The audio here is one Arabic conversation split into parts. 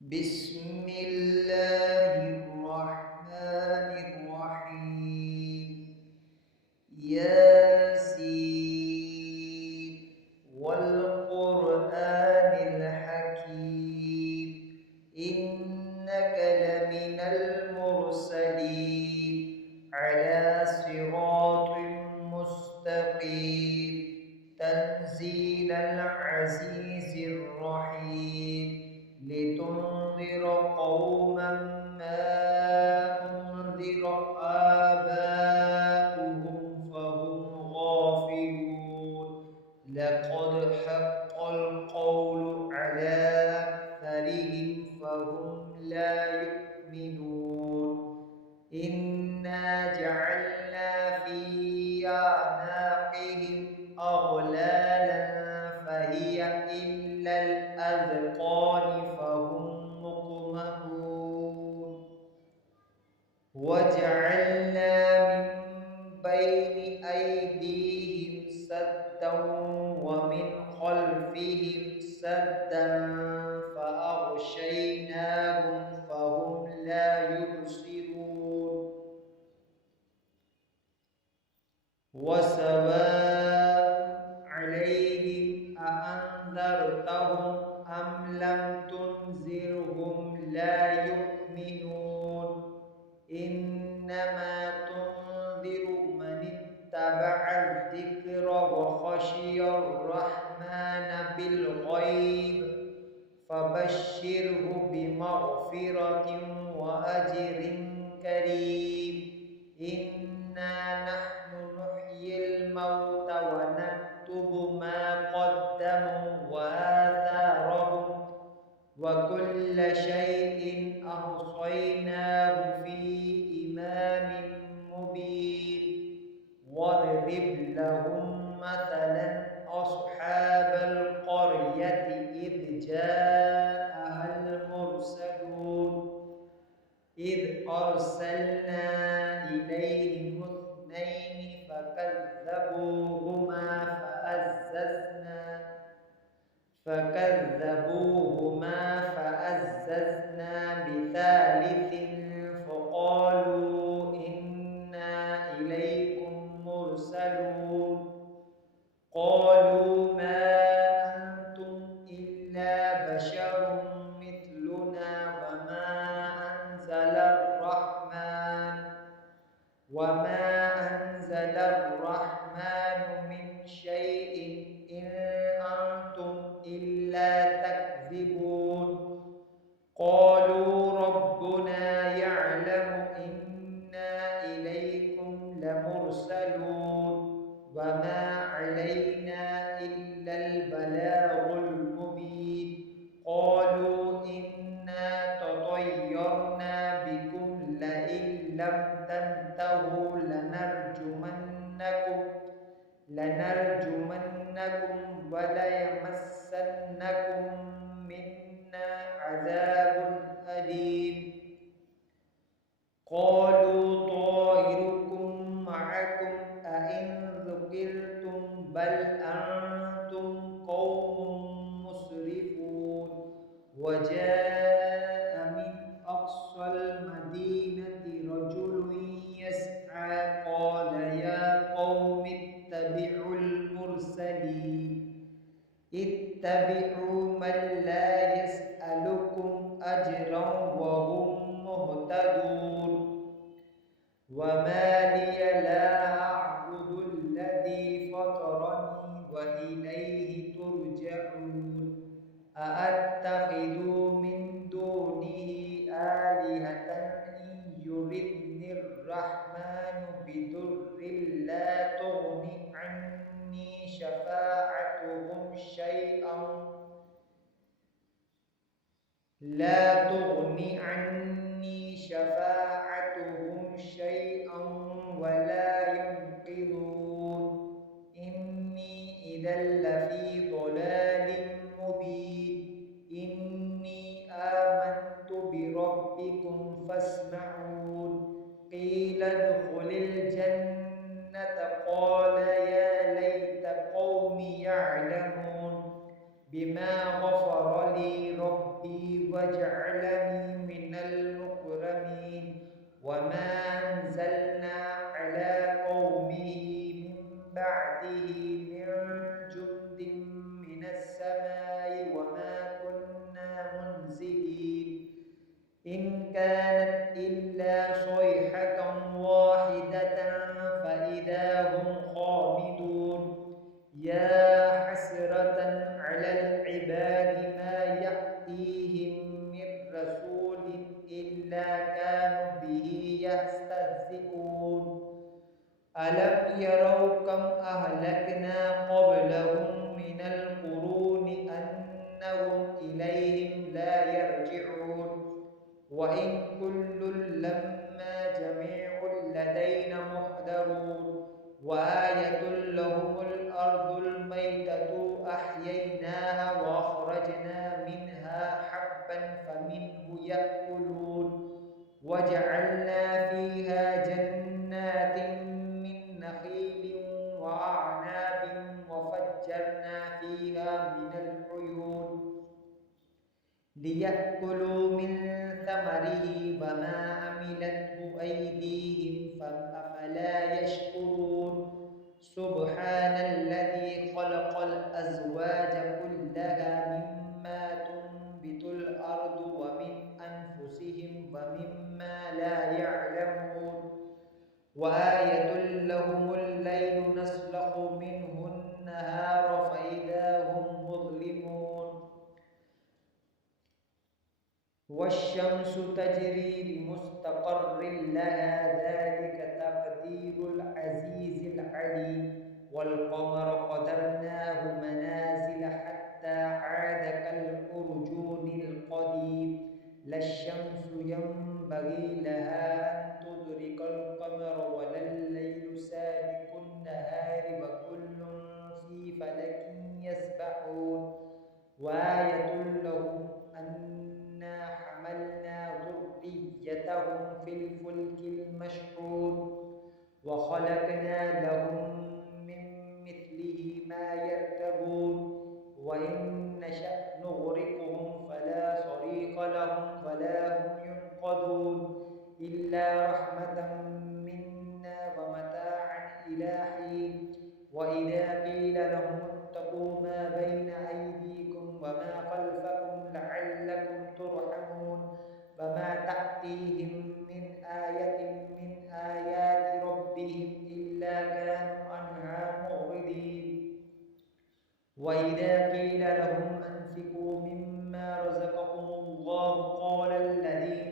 بسم الله الرحمن الرحيم. ياسين والقرآن الحكيم إنك لمن المرسلين على صراط مستقيم تنزيل العزيز الرحيم لتنذر قوما ما أنذر آباؤهم فهم غافلون لقد حق القول على أكثرهم فهم لا يؤمنون إنا جعلنا في أعناقهم أغلالا فهي إلا الأذقان فهم مقمحون وجعلنا من بين أيديهم سدا ومن خلفهم سدا فأغشيناهم فهم لا يبصرون وسواء عليهم أأنذرتهم أم لم تنذرهم لا يؤمنون إنما تنذر من اتبع الذكر وخشي الرحمن بالغيب فبشره بمغفرة وأجر كريم إنا نحن نحيي الموتى ونكتب ما قدموا وآثارهم وكل شيء أحصيناه في إمام مبين واضرب لهم مثلا أصحاب القرية إذ جاءها المرسلون إذ أرسلنا إليهم اثنين فكذبوهما بثالث فقالوا إنا إليكم مرسلون قالوا ما أنتم إلا بشر مثلنا وما أنزل الرحمن من شيء إن أنتم إلا تكذبون قالوا ربنا يعلم إنا إليكم لمرسلون وما علينا إلا البلاغ المبين قالوا إنا تطيرنا بكم لئن لم تنتهوا لنرجمنكم وليمسنكم منا عذاب أليم قالوا طائركم معكم أئن ذكرتم بل أنتم قوم مسرفون وجاء من أقصى المدينة رجل يسعى قال يا قوم اتبعوا من لا يسألكم أجرا وهم مهتدون وما لي لا أعبد الذي فطرني وإليه ترجعون أأتخذ من دونه آلهة إن يردني الرحمن بضر لا تغن عني شفاعتهم شيئا ولا ينقذون إني إذا لفي ضلال مبين إني آمنت بربكم فاسمعون قيل ادخل الجنة قال يا ليت قومي يعلمون بما غفر لي ربي وجعلني واجعلني من المكرمين وما أنزلنا على قومه من بعده من جند من السماء وما كنا منزلين إن كانت إلا صيحة واحدة فإذا هم خامدون يا حسرة على العباد ما يأتيهم من رسول إلا كانوا به يستهزئون ألم يروا كم أهلكنا قبلهم من القرون أنهم إليهم لا يرجعون وإن كل لما جميع لدينا محضرون وآية لهم الأرض الميتة أحييناها وأخرجنا منها حبا فمنه يأكلون وجعلنا فيها جنات من نخيل وأعناب وفجرنا فيها من العيون ليأكلوا من ثمره وما عملته أيديهم أفلا يشكرون سبحان الذي خلق الأزواج كلها مما تنبت الأرض ومن أنفسهم ومما لا يعلمون وآية لهم الليل نسلخ منه النهار فإذا هم مظلمون والشمس تجري لمستقر لها ذلك تقدير العزيز العليم والقمر قدرناه منازل حتى عاد كالأرجون القديم لا الشمس ينبغي لها أن تدرك القمر ولا الليل سابق النهار وكل في فلك يسبحون وآية لهم أنا حملنا ذريتهم في الفلك المشحون وخلقنا لهم من مثله ما يركبون وإن نشأ نغرقهم فلا صريخ لهم ولا هم ينقذون إلا رحمة منا ومتاعا إلى حين وإذا قيل لهم اتقوا ما بين أيديكم وما خلفكم لعلكم ترحمون وما تأتيهم من آية من آيات ربهم إلا كانوا عنها معرضين وإذا قيل لهم أنفقوا مما رزقكم الله قال الذين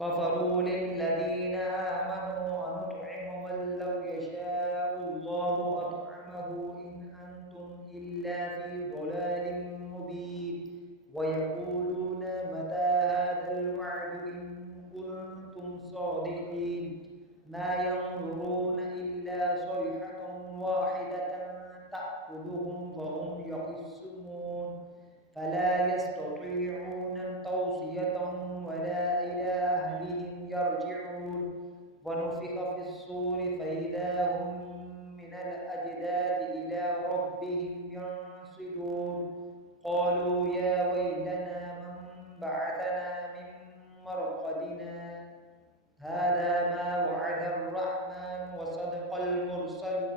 كفروا للذين آمنوا أنطعم من لو يشاء الله أطعمه إن أنتم إلا في ضلال مبين ويقولون متى هذا الوعد إن كنتم صادقين ما ينظرون إلا صيحة واحدة تأخذهم وهم يخصمون فلا يستطيعون توصية ولا إلى أهلهم يرجعون ونفخ في الصور فإذا هم من الأجداث إلى ربهم ينسلون قالوا يا ويلنا من بعثنا من مرقدنا هذا ما وعد الرحمن وصدق المرسل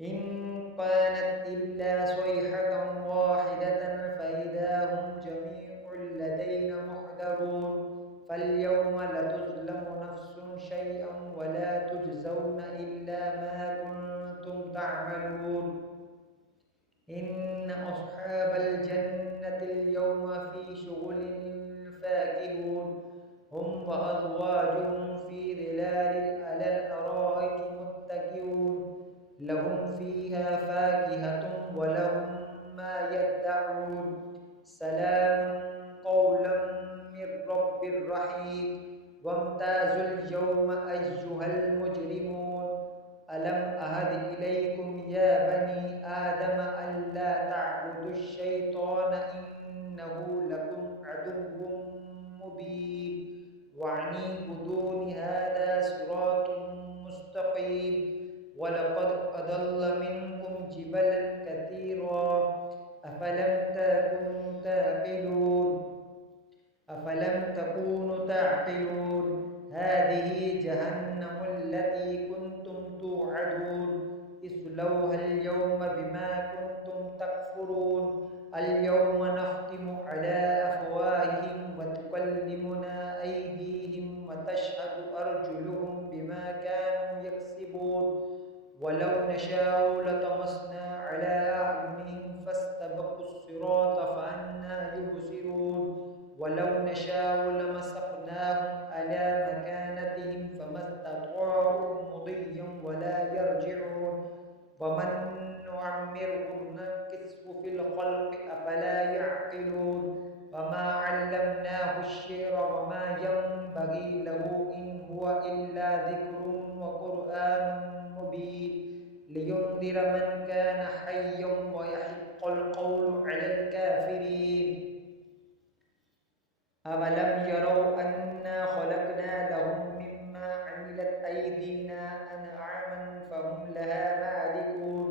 إن كانت إلا صيحة واحدة فإذا هم جميع لدينا محضرون فاليوم لا تظلم نفس شيئا ولا تجزون إلا ما كنتم تعملون إن أصحاب الجنة اليوم في شغل فاكهون هم وأزواجهم في ظلال على الأرائك متكئون لهم فيها فاكهة ولهم ما يدعون سلام قولا من رب رحيم وامتازوا اليوم أيها المجرمون ألم أهد إليكم يا بني آدم ألا تعبدوا الشيطان إنه لكم عدو مبين وأن اعبدون هذا صراط مستقيم ولقد أضل منكم جبلا كثيرا أفلم تكونوا تعقلون هذه جهنم التي كنتم توعدون اصلوها اليوم بما كنتم تكفرون اليوم نختم على أفواههم وتكلمنا أيديهم وتشهد أرجلهم بما كانوا يكسبون ولو نشاء لطمسنا على أعينهم فاستبقوا الصراط فأنى يبصرون ولو نشاء لمسخناهم على مكانتهم فما استطاعوا مضيا ولا يرجعون ومن نعمره ننكسه في الخلق أفلا يعقلون وما علمناه الشعر وما ينبغي له إن هو إلا ذكر وقرآن مبين لينذر من كان حيا ويحق القول على الكافرين أولم يروا أنا خلقنا لهم مما عملت أيدينا أنعاما فهم لها مالكون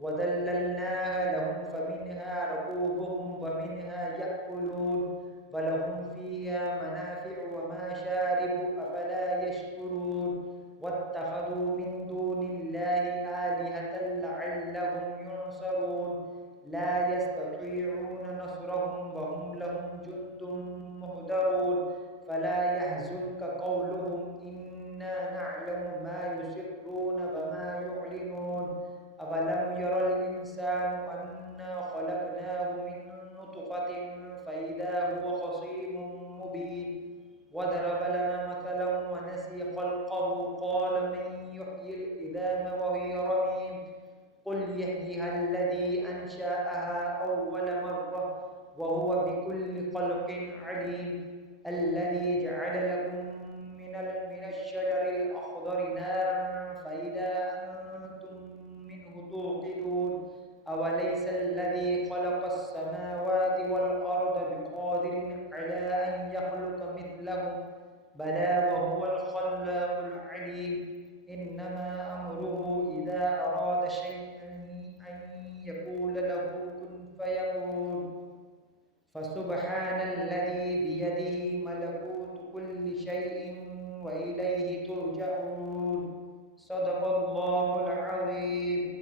وذللناها لهم فمنها ركوبهم ومنها يأكلون ولهم فيها منافع ومشارب أفلا يشكرون واتخذوا من دون الله آلهة لعلهم ينصرون لا يستطيعون نصرهم وهم لهم جند مهدرون فلا يحزنك قولهم إنا نعلم ما يسرون وما يعلنون أولم ير الإنسان أنا خلقناه من نطفة فإذا هو خصيم مبين وضرب لنا مثلا ونسي خلقه قال من يحيي العظام وهي رميم قل يحييها الذي أنشأها أول مرة وهو بكل خلق عليم الذي جعل لكم من الشجر الأخضر نارا فإذا أنتم منه توقدون أوليس الذي خلق السماوات والأرض بقادر على أن يخلق مثلهم بلى وهو الخلاق العليم إنما أمره إذا أراد شيئا أن يقول له كن فيكون فسبحان الذي بيده ملكوت كل شيء وإليه ترجعون صدق الله العظيم.